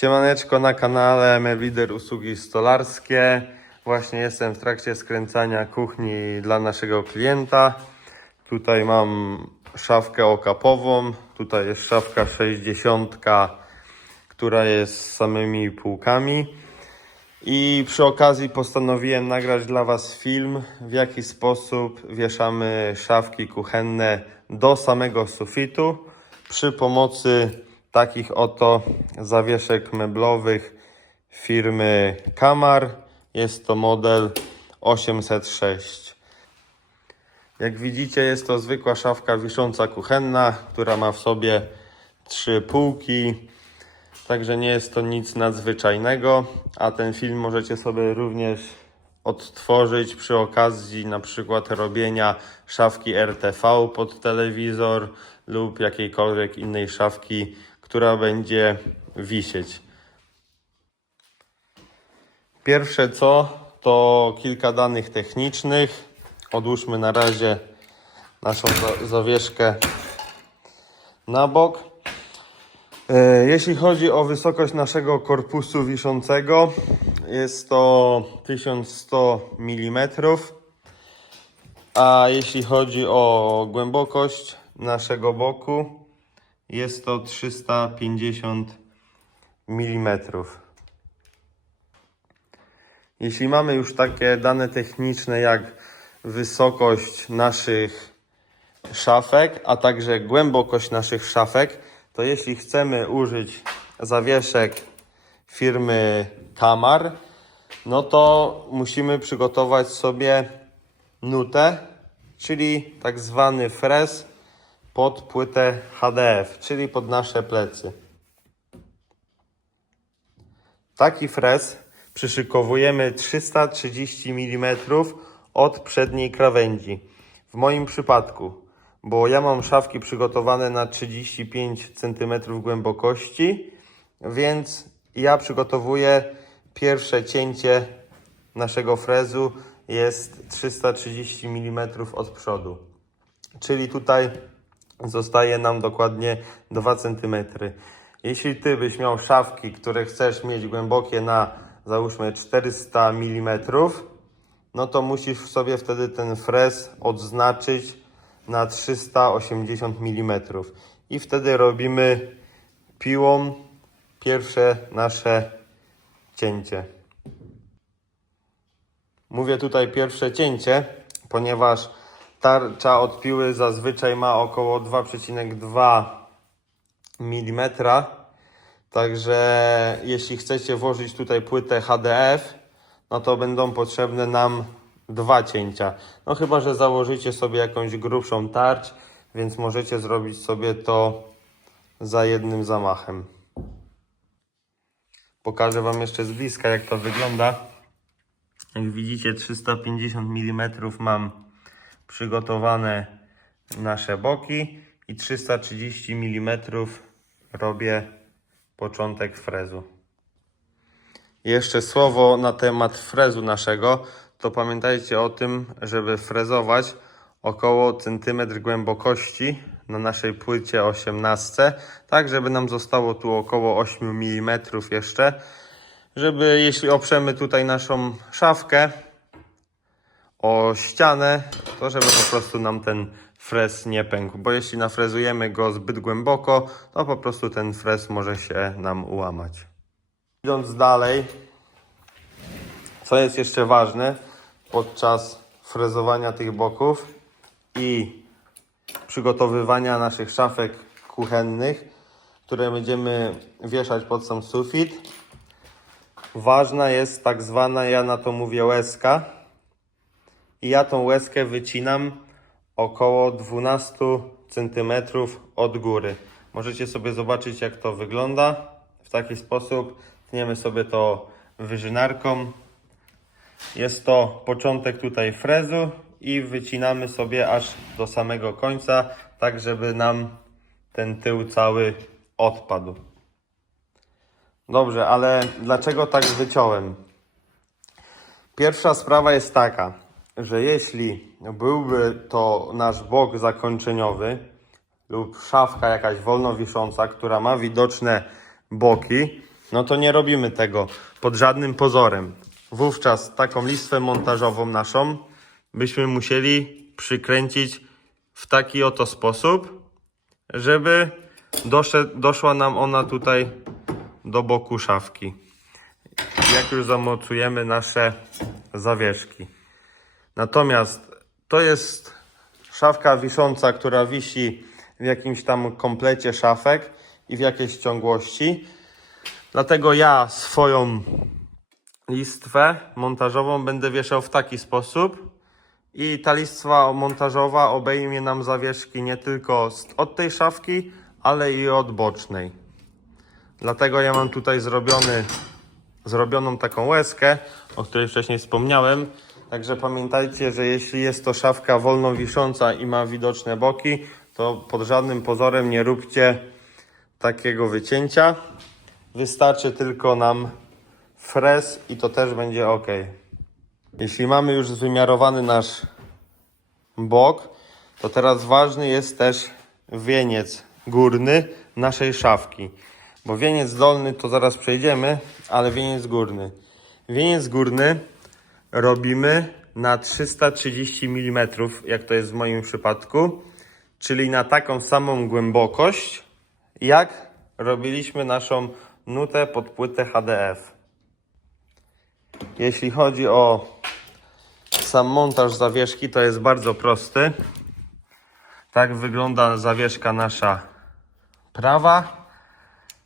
Siemaneczko na kanale Melider Usługi Stolarskie. Właśnie jestem w trakcie skręcania kuchni dla naszego klienta. Tutaj mam szafkę okapową. Tutaj jest szafka 60, która jest z samymi półkami. I przy okazji postanowiłem nagrać dla Was film, w jaki sposób wieszamy szafki kuchenne do samego sufitu przy pomocy takich oto zawieszek meblowych firmy Kamar. Jest to model 806. Jak widzicie, jest to zwykła szafka wisząca kuchenna, która ma w sobie trzy półki. Także nie jest to nic nadzwyczajnego, a ten film możecie sobie również odtworzyć przy okazji na przykład robienia szafki RTV pod telewizor lub jakiejkolwiek innej szafki, która będzie wisieć. Pierwsze co to kilka danych technicznych. Odłóżmy na razie naszą za- zawieszkę na bok. E, Jeśli chodzi o wysokość naszego korpusu wiszącego, jest to 1100 mm. A jeśli chodzi o głębokość naszego boku, jest to 350 mm. Jeśli mamy już takie dane techniczne jak wysokość naszych szafek, a także głębokość naszych szafek, to jeśli chcemy użyć zawieszek firmy Kamar, no to musimy przygotować sobie nutę, czyli tak zwany frez pod płytę HDF, czyli pod nasze plecy. Taki frez przyszykowujemy 330 mm od przedniej krawędzi. W moim przypadku, bo ja mam szafki przygotowane na 35 cm głębokości, więc ja przygotowuję pierwsze cięcie naszego frezu jest 330 mm od przodu. Czyli tutaj zostaje nam dokładnie 2 cm. Jeśli ty byś miał szafki, które chcesz mieć głębokie na załóżmy 400 mm, no to musisz sobie wtedy ten frez odznaczyć na 380 mm. I wtedy robimy piłą pierwsze nasze cięcie. Mówię tutaj pierwsze cięcie, ponieważ tarcza od piły zazwyczaj ma około 2,2 mm. Także jeśli chcecie włożyć tutaj płytę HDF, no to będą potrzebne nam dwa cięcia. No chyba, że założycie sobie jakąś grubszą tarcz, więc możecie zrobić sobie to za jednym zamachem. Pokażę Wam jeszcze z bliska, jak to wygląda. Jak widzicie, 350 mm mam przygotowane nasze boki i 330 mm robię początek frezu. Jeszcze słowo na temat frezu naszego. To pamiętajcie o tym, żeby frezować około centymetr głębokości na naszej płycie 18, tak żeby nam zostało tu około 8 mm jeszcze, żeby jeśli oprzemy tutaj naszą szafkę o ścianę, to żeby po prostu nam ten frez nie pękł, bo jeśli nafrezujemy go zbyt głęboko, to po prostu ten frez może się nam ułamać. Idąc dalej, co jest jeszcze ważne podczas frezowania tych boków i przygotowywania naszych szafek kuchennych, które będziemy wieszać pod sam sufit, ważna jest tak zwana, ja na to mówię łezka, i ja tą łezkę wycinam około 12 cm od góry. Możecie sobie zobaczyć jak to wygląda. W taki sposób tniemy sobie to wyżynarką. Jest to początek tutaj frezu i wycinamy sobie aż do samego końca, tak żeby nam ten tył cały odpadł. Dobrze, ale dlaczego tak wyciąłem? Pierwsza sprawa jest taka, że jeśli byłby to nasz bok zakończeniowy lub szafka jakaś wolno wisząca, która ma widoczne boki, no to nie robimy tego pod żadnym pozorem. Wówczas taką listwę montażową naszą byśmy musieli przykręcić w taki oto sposób, żeby dosze, doszła nam ona tutaj do boku szafki. Jak już zamocujemy nasze zawieszki. Natomiast to jest szafka wisząca, która wisi w jakimś tam komplecie szafek i w jakiejś ciągłości. Dlatego ja swoją listwę montażową będę wieszał w taki sposób i ta listwa montażowa obejmie nam zawieszki nie tylko od tej szafki, ale i od bocznej. Dlatego ja mam tutaj zrobiony, zrobioną taką łezkę, o której wcześniej wspomniałem. Także pamiętajcie, że jeśli jest to szafka wolno wisząca i ma widoczne boki, to pod żadnym pozorem nie róbcie takiego wycięcia. Wystarczy tylko nam frez i to też będzie ok. Jeśli mamy już wymiarowany nasz bok, to teraz ważny jest też wieniec górny naszej szafki. Bo wieniec dolny to zaraz przejdziemy, ale wieniec górny. Wieniec górny robimy na 330 mm, jak to jest w moim przypadku, czyli na taką samą głębokość, jak robiliśmy naszą nutę pod płytę HDF. Jeśli chodzi o sam montaż zawieszki, to jest bardzo prosty. Tak wygląda zawieszka nasza prawa,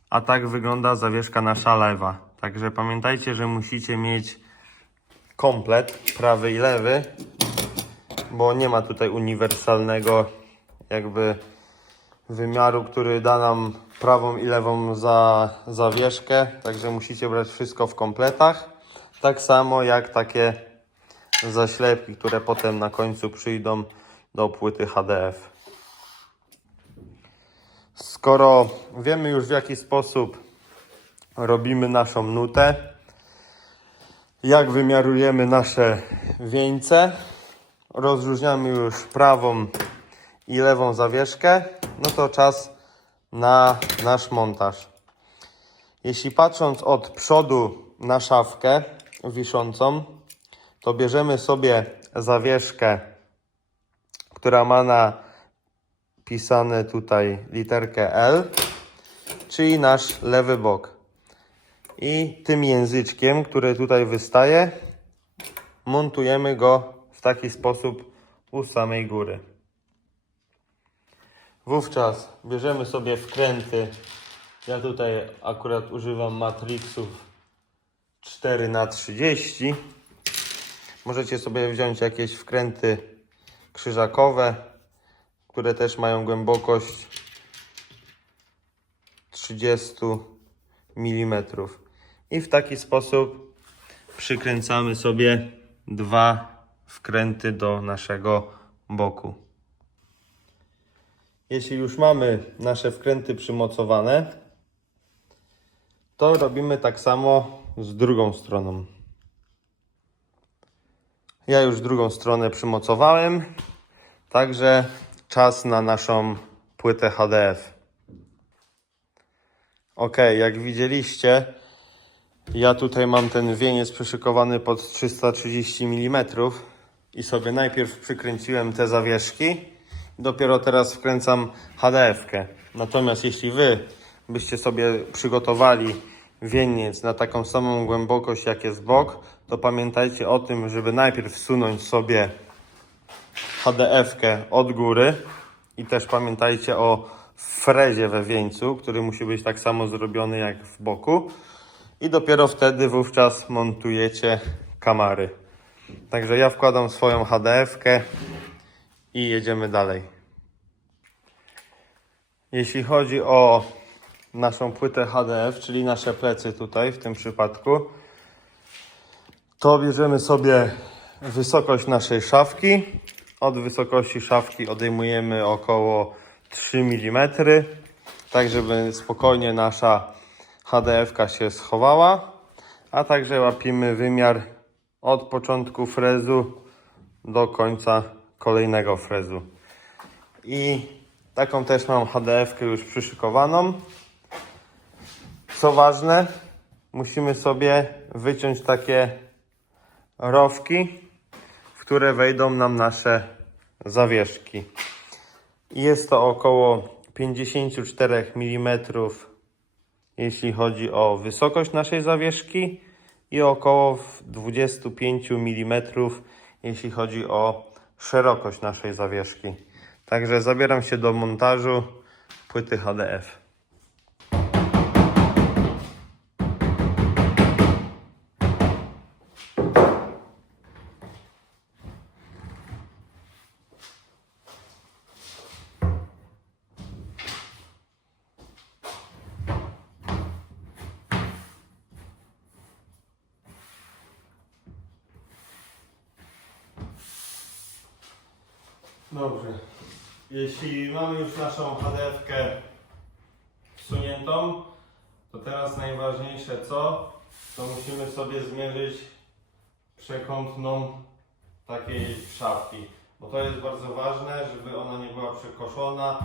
a tak wygląda zawieszka nasza lewa. Także pamiętajcie, że musicie mieć komplet prawy i lewy, bo nie ma tutaj uniwersalnego jakby wymiaru, który da nam prawą i lewą za zawieszkę, także musicie brać wszystko w kompletach. Tak samo jak takie zaślepki, które potem na końcu przyjdą do płyty HDF. Skoro wiemy już w jaki sposób robimy naszą nutę, jak wymiarujemy nasze wieńce, rozróżniamy już prawą i lewą zawieszkę, no to czas na nasz montaż. Jeśli patrząc od przodu na szafkę wiszącą, to bierzemy sobie zawieszkę, która ma napisane tutaj literkę L, czyli nasz lewy bok. I tym języczkiem, który tutaj wystaje, montujemy go w taki sposób u samej góry. Wówczas bierzemy sobie wkręty. Ja tutaj akurat używam matrixów 4 na 30 Możecie sobie wziąć jakieś wkręty krzyżakowe, które też mają głębokość 30 mm. I w taki sposób przykręcamy sobie dwa wkręty do naszego boku. Jeśli już mamy nasze wkręty przymocowane, to robimy tak samo z drugą stroną. Ja już drugą stronę przymocowałem, także czas na naszą płytę HDF. Ok, jak widzieliście, ja tutaj mam ten wieniec przyszykowany pod 330 mm i sobie najpierw przykręciłem te zawieszki, dopiero teraz wkręcam HDF-kę. Natomiast jeśli Wy byście sobie przygotowali wieniec na taką samą głębokość jak jest bok, to pamiętajcie o tym, żeby najpierw wsunąć sobie HDF-kę od góry i też pamiętajcie o frezie we wieńcu, który musi być tak samo zrobiony jak w boku i dopiero wtedy wówczas montujecie kamary. Także ja wkładam swoją HDF-kę i jedziemy dalej. Jeśli chodzi o naszą płytę HDF, czyli nasze plecy tutaj w tym przypadku, to bierzemy sobie wysokość naszej szafki. Od wysokości szafki odejmujemy około 3 mm, tak żeby spokojnie nasza HDF-ka się schowała, a także łapiemy wymiar od początku frezu do końca kolejnego frezu. I taką też mam HDF-kę już przyszykowaną. Co ważne, musimy sobie wyciąć takie rowki, w które wejdą nam nasze zawieszki. Jest to około 54 mm, jeśli chodzi o wysokość naszej zawieszki i około 25 mm, jeśli chodzi o szerokość naszej zawieszki. Także zabieram się do montażu płyty HDF. Dobrze. Jeśli mamy już naszą HDF-kę wsuniętą, to teraz najważniejsze co? To musimy sobie zmierzyć takiej szafki. Bo to jest bardzo ważne, żeby ona nie była przekoszona.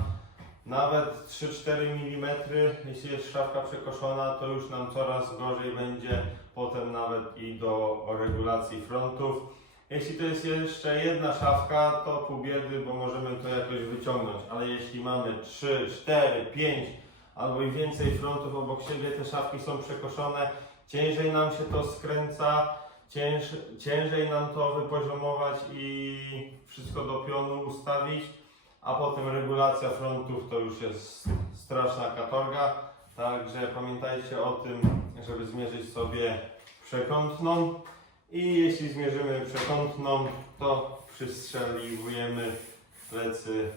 Nawet 3-4 mm, jeśli jest szafka przekoszona, to już nam coraz gorzej będzie potem nawet i do regulacji frontów. Jeśli to jest jeszcze jedna szafka, to pół biedy, bo możemy to jakoś wyciągnąć, ale jeśli mamy 3, 4, 5 albo i więcej frontów obok siebie, te szafki są przekoszone, ciężej nam się to skręca, cięż, ciężej nam to wypoziomować i wszystko do pionu ustawić, a potem regulacja frontów to już jest straszna katorga, także pamiętajcie o tym, żeby zmierzyć sobie przekątną. I jeśli zmierzymy przekątną, to przystrzeliwujemy plecy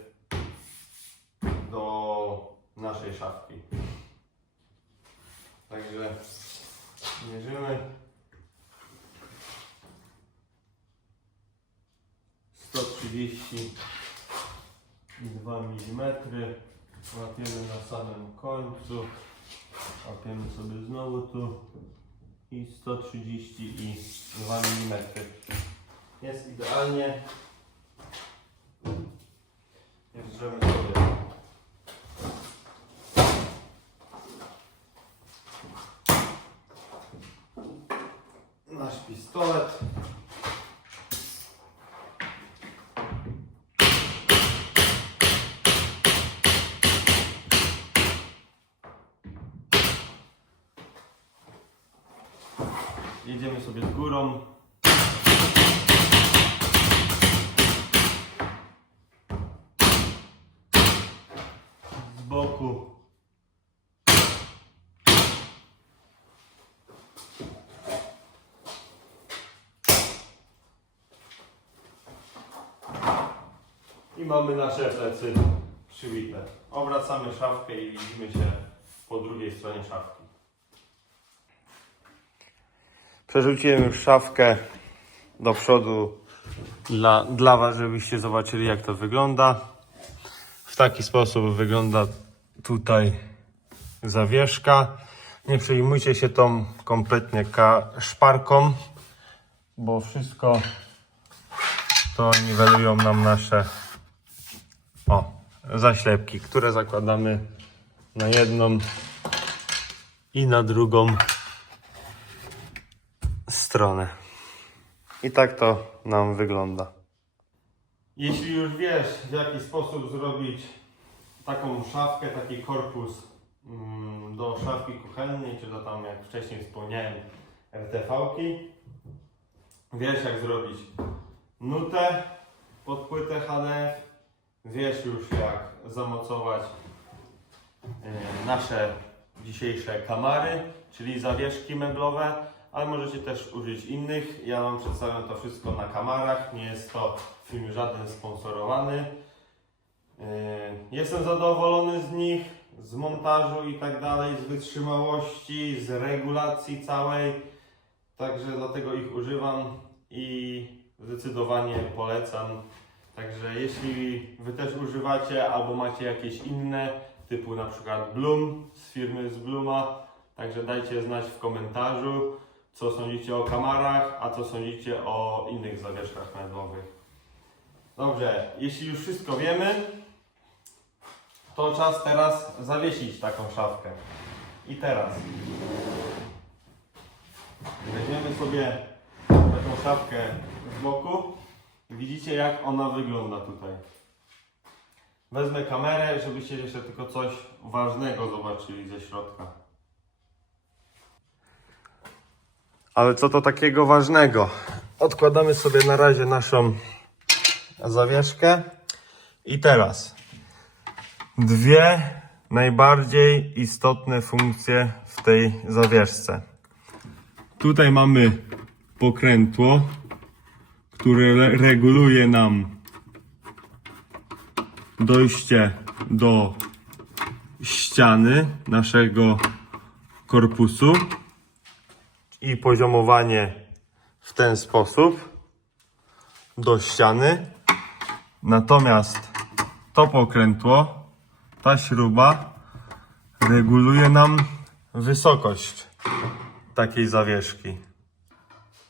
do naszej szafki. Także mierzymy 132 mm. Łapiemy na samym końcu. Łapiemy sobie znowu tu i 132 mm. Jest idealnie. Bierzemy sobie nasz pistolet. Jedziemy sobie z boku. I mamy nasze plecy przybite. Obracamy szafkę i widzimy się po drugiej stronie szafki. Przerzuciłem już szafkę do przodu dla, dla Was, żebyście zobaczyli jak to wygląda. W taki sposób wygląda tutaj zawieszka. Nie przejmujcie się tą kompletnie szparką, bo wszystko to niwelują nam nasze o, zaślepki, które zakładamy na jedną i na drugą stronę. I tak to nam wygląda. Jeśli już wiesz, w jaki sposób zrobić taką szafkę, taki korpus mm, do szafki kuchennej, czy do tam, jak wcześniej wspomniałem, RTV-ki, wiesz jak zrobić nutę pod płytę HDF, wiesz już jak zamocować e, nasze dzisiejsze kamary, czyli zawieszki meblowe, ale możecie też użyć innych. Ja Wam przedstawiam to wszystko na kamarach, nie jest to film żaden sponsorowany. Yy, Jestem zadowolony z nich, z montażu i tak dalej, z wytrzymałości, z regulacji całej. Także dlatego ich używam i zdecydowanie polecam. Także jeśli Wy też używacie albo macie jakieś inne, typu na przykład Bloom z firmy z Blooma, także dajcie znać w komentarzu, co sądzicie o kamarach, a co sądzicie o innych zawieszkach meblowych. Dobrze, jeśli już wszystko wiemy, to czas teraz zawiesić taką szafkę. I teraz Weźmiemy sobie taką szafkę z boku. Widzicie jak ona wygląda tutaj. Wezmę kamerę, żebyście jeszcze tylko coś ważnego zobaczyli ze środka. Ale co to takiego ważnego? Odkładamy sobie na razie naszą zawieszkę. I teraz dwie najbardziej istotne funkcje w tej zawieszce. Tutaj mamy pokrętło, które re- reguluje nam dojście do ściany naszego korpusu i poziomowanie w ten sposób do ściany. Natomiast to pokrętło, ta śruba reguluje nam wysokość takiej zawieszki.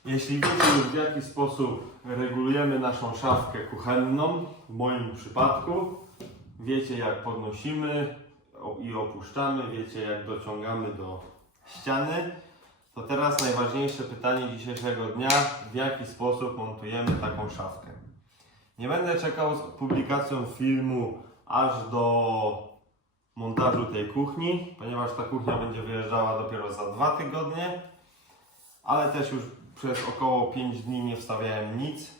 Jeśli wiecie już w jaki sposób regulujemy naszą szafkę kuchenną, w moim przypadku, wiecie jak podnosimy i opuszczamy, wiecie jak dociągamy do ściany, to teraz najważniejsze pytanie dzisiejszego dnia, w jaki sposób montujemy taką szafkę. Nie będę czekał z publikacją filmu aż do montażu tej kuchni, ponieważ ta kuchnia będzie wyjeżdżała dopiero za dwa tygodnie, ale też już przez około 5 dni nie wstawiałem nic,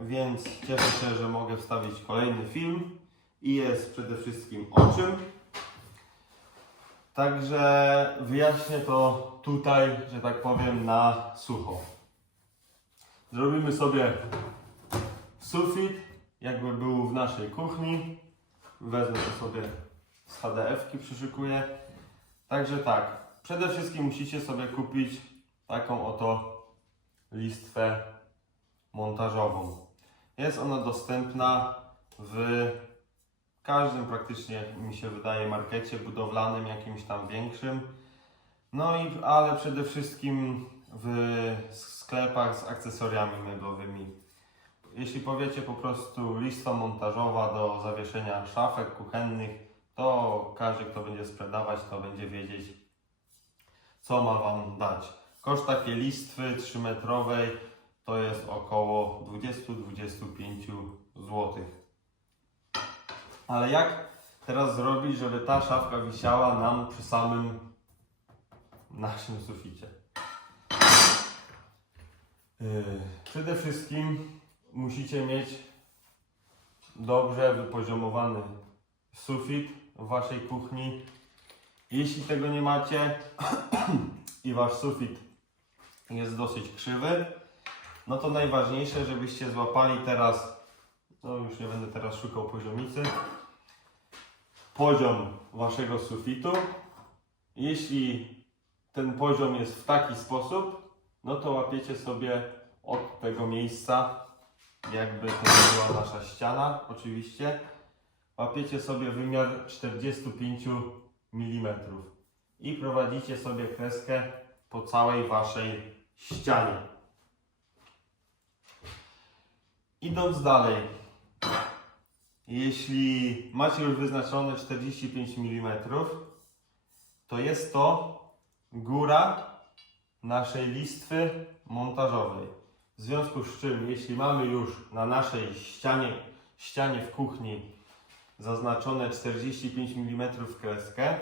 więc cieszę się, że mogę wstawić kolejny film i jest przede wszystkim o czym. Także wyjaśnię to tutaj, że tak powiem, na sucho. Zrobimy sobie sufit, jakby był w naszej kuchni. Wezmę to sobie z HDF-ki, przyszykuję. Także tak, przede wszystkim musicie sobie kupić taką oto listwę montażową. Jest ona dostępna w każdym praktycznie, mi się wydaje, markecie budowlanym, jakimś tam większym. No i, ale przede wszystkim w sklepach z akcesoriami meblowymi. Jeśli powiecie po prostu lista montażowa do zawieszenia szafek kuchennych, to każdy, kto będzie sprzedawać, to będzie wiedzieć, co ma Wam dać. Koszt takiej listwy 3-metrowej to jest około 20-25 zł. Ale jak teraz zrobić, żeby ta szafka wisiała nam przy samym naszym suficie? Yy, Przede wszystkim musicie mieć dobrze wypoziomowany sufit w waszej kuchni. Jeśli tego nie macie i wasz sufit jest dosyć krzywy, no to najważniejsze, żebyście złapali teraz, no już nie będę teraz szukał poziomicy, poziom waszego sufitu. Jeśli ten poziom jest w taki sposób, no to łapiecie sobie od tego miejsca, jakby to była nasza ściana, oczywiście. Łapiecie sobie wymiar 45 mm i prowadzicie sobie kreskę po całej waszej ścianie. Idąc dalej, jeśli macie już wyznaczone 45 mm, to jest to góra naszej listwy montażowej. W związku z czym, jeśli mamy już na naszej ścianie, ścianie w kuchni zaznaczone 45 mm kreskę,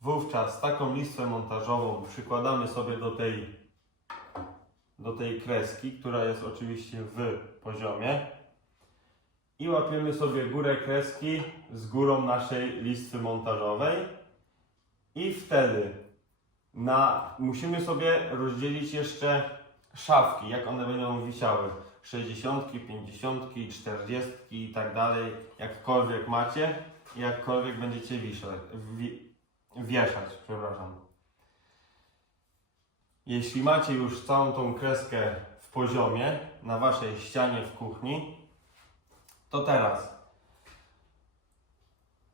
wówczas taką listwę montażową przykładamy sobie do tej, do tej kreski, która jest oczywiście w poziomie i łapiemy sobie górę kreski z górą naszej listwy montażowej i wtedy na, musimy sobie rozdzielić jeszcze szafki, jak one będą wisiały. 60, 50, 40 i tak dalej, jakkolwiek macie, jakkolwiek będziecie wiszać, wi, wieszać, przepraszam. Jeśli macie już całą tą kreskę w poziomie na waszej ścianie w kuchni, to teraz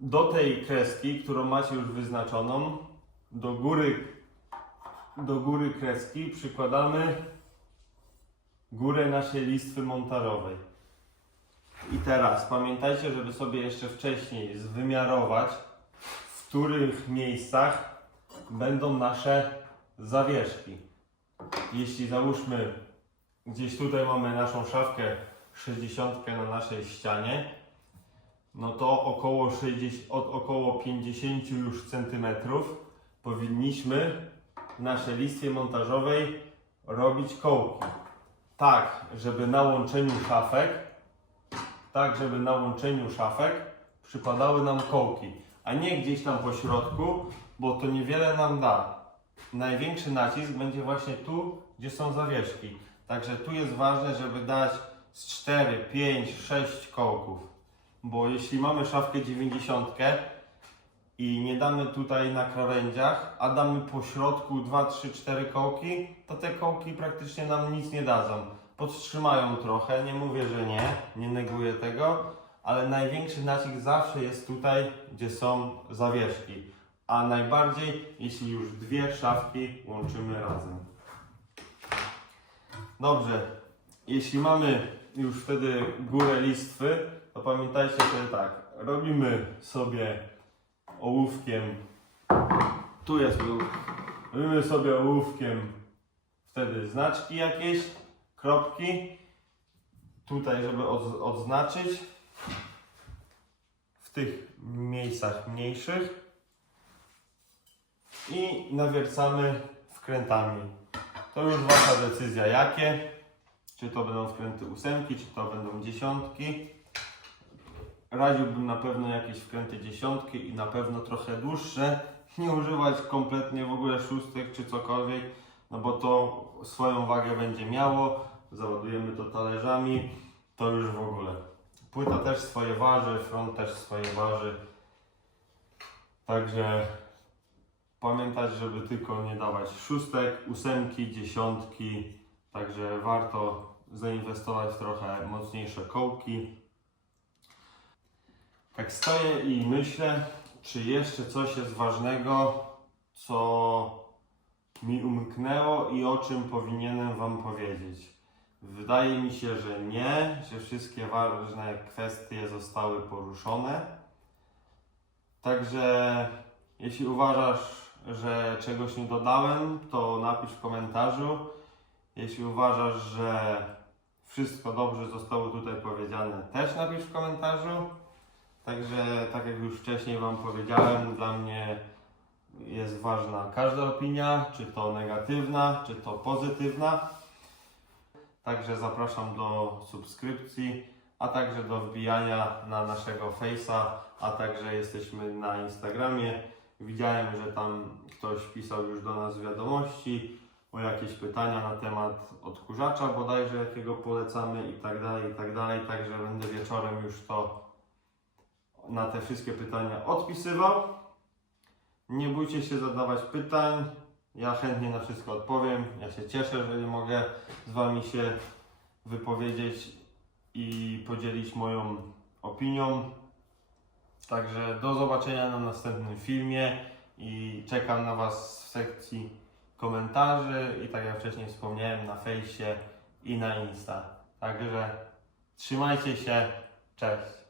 do tej kreski, którą macie już wyznaczoną, do góry, do góry kreski przykładamy górę naszej listwy montażowej. I teraz pamiętajcie, żeby sobie jeszcze wcześniej zwymiarować, w których miejscach będą nasze zawieszki. jeśli załóżmy, gdzieś tutaj mamy naszą szafkę 60 na naszej ścianie, no to około 60, od około 50 już centymetrów powinniśmy w naszej listwie montażowej robić kołki. Tak, żeby na łączeniu szafek, tak, żeby na łączeniu szafek przypadały nam kołki, a nie gdzieś tam po środku, bo to niewiele nam da. Największy nacisk będzie właśnie tu, gdzie są zawieszki. Także tu jest ważne, żeby dać z 4, 5, 6 kołków. Bo jeśli mamy szafkę 90 i nie damy tutaj na krawędziach, a damy po środku 2, 3, 4 kołki, to te kołki praktycznie nam nic nie dadzą. Podtrzymają trochę, nie mówię, że nie, nie neguję tego, ale największy nacisk zawsze jest tutaj, gdzie są zawieszki. A najbardziej, jeśli już dwie szafki łączymy razem. Dobrze, jeśli mamy już wtedy górę listwy, to pamiętajcie, że tak, robimy sobie ołówkiem, tu jest ołówek, robimy sobie ołówkiem wtedy znaczki jakieś, kropki, tutaj, żeby od, odznaczyć. W tych miejscach mniejszych. I nawiercamy wkrętami. To już Wasza decyzja jakie. Czy to będą wkręty ósemki, czy to będą dziesiątki. Radziłbym na pewno jakieś wkręty dziesiątki i na pewno trochę dłuższe. Nie używać kompletnie w ogóle szóstek czy cokolwiek, no bo to swoją wagę będzie miało. Załadujemy to talerzami, to już w ogóle. Płyta też swoje waży, front też swoje waży. Także pamiętać, żeby tylko nie dawać szóstek, ósemki, dziesiątki. Także warto zainwestować trochę mocniejsze kołki. Tak stoję i myślę, czy jeszcze coś jest ważnego, co mi umknęło i o czym powinienem Wam powiedzieć. Wydaje mi się, że nie, że wszystkie ważne kwestie zostały poruszone. Także jeśli uważasz, że czegoś nie dodałem, to napisz w komentarzu. Jeśli uważasz, że wszystko dobrze zostało tutaj powiedziane, też napisz w komentarzu. Także, tak jak już wcześniej Wam powiedziałem, dla mnie jest ważna każda opinia, czy to negatywna, czy to pozytywna. Także zapraszam do subskrypcji, a także do wbijania na naszego Face'a, a także jesteśmy na Instagramie. Widziałem, że tam ktoś pisał już do nas wiadomości o jakieś pytania na temat odkurzacza bodajże, jakiego polecamy i tak dalej, i tak dalej. Także będę wieczorem już to na te wszystkie pytania odpisywał. Nie bójcie się zadawać pytań. Ja chętnie na wszystko odpowiem. Ja się cieszę, że mogę z Wami się wypowiedzieć i podzielić moją opinią. Także do zobaczenia na następnym filmie i czekam na Was w sekcji komentarzy i tak jak wcześniej wspomniałem na fejsie i na Insta. Także trzymajcie się, cześć.